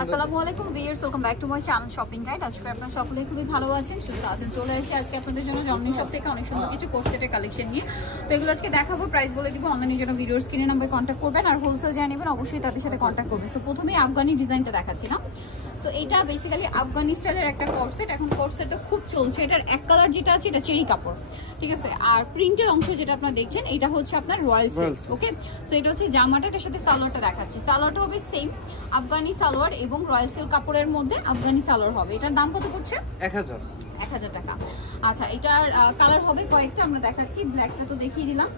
আসসালামু আলাইকুম viewers, welcome back to my channel shopping guide. আজকে আপনারা সকলে খুবই ভালো আছেন, সুস্থ আছেন। চলে এসে আজকে আপনাদের জন্য জননী শপ থেকে অনেক সুন্দর কিছু কোর্সেটের কালেকশন নিয়ে। তো এগুলো আজকে দেখাবো, প্রাইস বলে দিব। অনলাইনের জন্য ভিডিওর স্ক্রিনে নাম্বার কন্ট্যাক্ট করবেন, আর হোলসেল জানিয়ে নেবেন অবশ্যই তাদের সাথে কন্ট্যাক্ট করবেন। সো প্রথমেই আফগানি ডিজাইনটা দেখাচ্ছিলাম। সো এটা বেসিক্যালি আফগানি স্টাইলের একটা কোর্সেট। এখন কোর্সেটটা খুব চলছে। এটার এক কালার যেটা আছে এটা চেরি কাপড়, ঠিক আছে। আর প্রিন্টের অংশ যেটা আপনারা দেখছেন এটা হচ্ছে আপনার রয়্যাল সিল্ক। ওকে, সো এটা হচ্ছে জামাটা, এটার সাথে সালোয়ারটা দেখাচ্ছি। সালোয়ারটা হবে সেম আফগানি সালোয়ার এবং রয়্যাল সিল্ক কাপড়ের মধ্যে আফগানি সালোয়ার হবে। এটার দাম কত পড়ছে? 1000 টাকা। আচ্ছা, এটার কালার হবে কয়েকটা, আমরা দেখাচ্ছি। ব্ল্যাকটা তো দেখিয়ে দিলাম।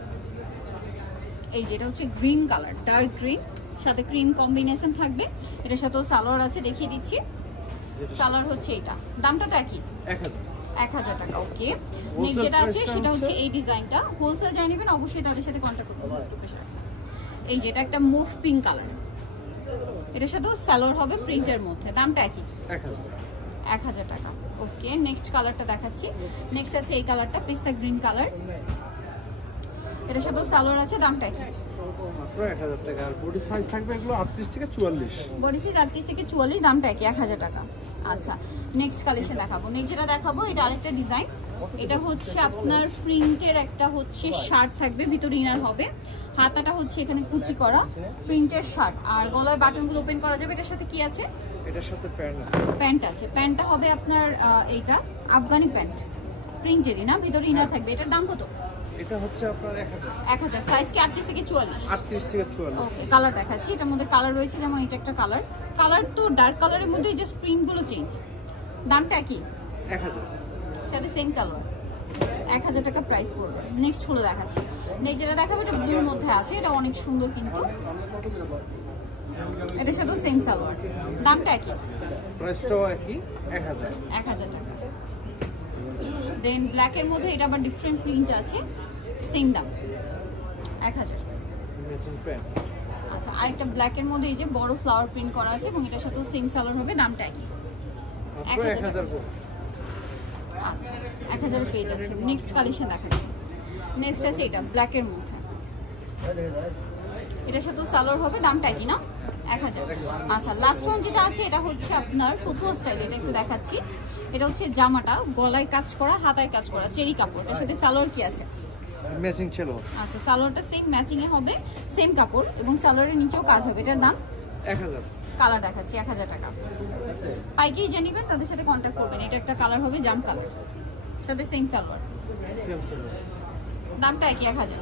এই যে এটা হচ্ছে গ্রিন কালার, ডার্ক গ্রিন, সাথে ক্রিম কম্বিনেশন থাকবে। এটার সাথেও সালোয়ার আছে, দেখিয়ে দিচ্ছি। সালোয়ার হচ্ছে এটা, দামটা তো একই, 1000 টাকা। ওকে, নেক্সট যেটা আছে সেটা হচ্ছে এই ডিজাইনটা। হোলসেল জানিয়ে নেবেন অবশ্যই তাদের সাথে কন্ট্যাক্ট করবেন। এই যে এটা একটা মুভ পিঙ্ক কালার, এটার সাথেও সালোয়ার হবে প্রিন্টের মধ্যে, দামটা একই, 1000 টাকা। ওকে, নেক্সট কালারটা দেখাচ্ছি। নেক্সট আছে এই কালারটা, পিস্তা গ্রিন কালার, এটার সাথেও সালোয়ার আছে, দামটা একই, 1000 টাকা। আর বডি সাইজ থাকবে এগুলো 38 থেকে 44, বডি সাইজ 38 থেকে 44, দামটা একই, 1000 টাকা। আচ্ছা, নেক্সট কালেকশন দেখাবো। নেক্সট যেটা দেখাবো এটা আরেকটা ডিজাইন। এটা হচ্ছে আপনার প্রিন্টের একটা হচ্ছে শার্ট থাকবে, ভিতরে ইনার হবে, হাতাটা হচ্ছে এখানে কুচি করা প্রিন্টের শার্ট, আর গলার বাটনগুলো ওপেন করা যাবে। এটার সাথে কি আছে? এটার সাথে প্যান্ট আছে। প্যান্ট আছে, প্যান্টটা হবে আপনার এইটা আফগানি প্যান্ট, প্রিন্টেরই না, ভিতরে ইনার থাকবে। এটার দাম কত? এটা হচ্ছে আপনার 1000। সাইজ কি 38 থেকে 44? 38 থেকে 44। ওকে, কালার দেখাচ্ছি। এটার মধ্যে কালার রয়েছে, যেমন এটা একটা কালার। কালার তো ডার্ক কালারের মধ্যে জাস্ট প্রিন্টগুলো চেঞ্জ। দামটা কি? 1000, সাথে সেম সালোয়ার, 1000 টাকা প্রাইস পড়বে। নেক্সট হলো দেখাচ্ছি। নেক্সট যেটা দেখাবো এটা ব্লুর মধ্যে আছে, এটা অনেক সুন্দর কিন্তু। এটার সাথেও সেম সালোয়ার, দামটা একই, প্রাইসটাও একই, 1000 টাকা। দেন ব্ল্যাকের মধ্যে এটা আবার ডিফারেন্ট প্রিন্ট আছে, সেম দাম, 1000। Matching pant. আচ্ছা, আরেকটা ব্ল্যাকের মধ্যে এই যে বড় ফ্লাওয়ার প্রিন্ট করা আছে এবং এটার সাথেও সেম সালোয়ার হবে, দামটা একই, 1000। আচ্ছা, 1000 পেয়ে যাচ্ছে। নেক্সট কালেকশন দেখাচ্ছি। নেক্সট আছে এটা ব্ল্যাকের মধ্যে, এটার সাথেও সালোয়ার হবে, দামটা একই না, 1000। আচ্ছা, লাস্ট ওয়ান যেটা আছে এটা হচ্ছে আপনার ফতুয়া স্টাইল। এটা একটু দেখাচ্ছি। এটা হচ্ছে জামাটা গলায় কাজ করা, হাতায় কাজ করা, চেরি কাপড়। এটার সাথে সালোয়ার কি আছে? ম্যাচিং ছিল। আচ্ছা, সালোয়ারটা সেম ম্যাচিং এ হবে, সেম কাপড় এবং সালোয়ারের নিচেও কাজ হবে। এটার দাম 1000। কালার দেখাচ্ছি, 1000 টাকা। পাইকারি জানিবেন তাদের সাথে কন্ট্যাক্ট করবেন। এটা একটা কালার হবে জাম কালার, সাথে সেম সালোয়ার, সেম সালোয়ার, দামটা একই, 1000।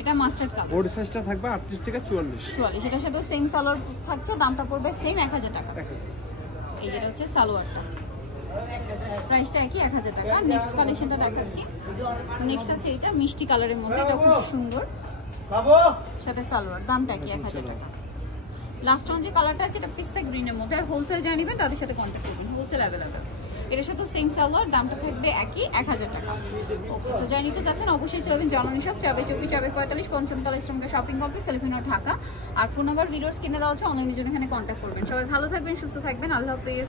এটা মাস্টার্ড কালার, বডি সাইজটা থাকবে 38 থেকে 44। এটার সাথে সেম সালোয়ার থাকছে, দামটা পড়বে সেম 1000 টাকা। 1000। এই যেটা হচ্ছে সালোয়ারটা, প্রাইসটা একই, 1000 টাকা। নেক্সট কালেকশনটা দেখাচ্ছি। নেক্সট আছে এটা মিষ্টি কালারের মধ্যে, এটা খুব সুন্দর, সাথে সালোয়ার, দামটা একই, 1000 টাকা। লাস্ট ওয়ান যে কালারটা আছে এটা পিস্তা গ্রিনের মধ্যে। আর হোলসেল জানিবেন তাদের সাথে কন্ট্যাক্ট করবেন, হোলসেল অ্যাভেলেবেল। এটার সাথে সেম সালোয়ার, দামটা থাকবে একই, 1000 টাকা। ওকে, সো যাই নিতে চাচ্ছেন অবশ্যই চলবেন জননী শপ, 424 45 পঞ্চমতলা শপিং কমপ্লেক্স, সেলিফিনো, ঢাকা। আর ফোন নাম্বার ভিডিওস কিনে দেওয়া হচ্ছে, অনলাইনের জন্য এখানে কন্ট্যাক্ট করবেন। সবাই ভালো থাকবেন, সুস্থ থাকবেন, আল্লাহ হাফেজ।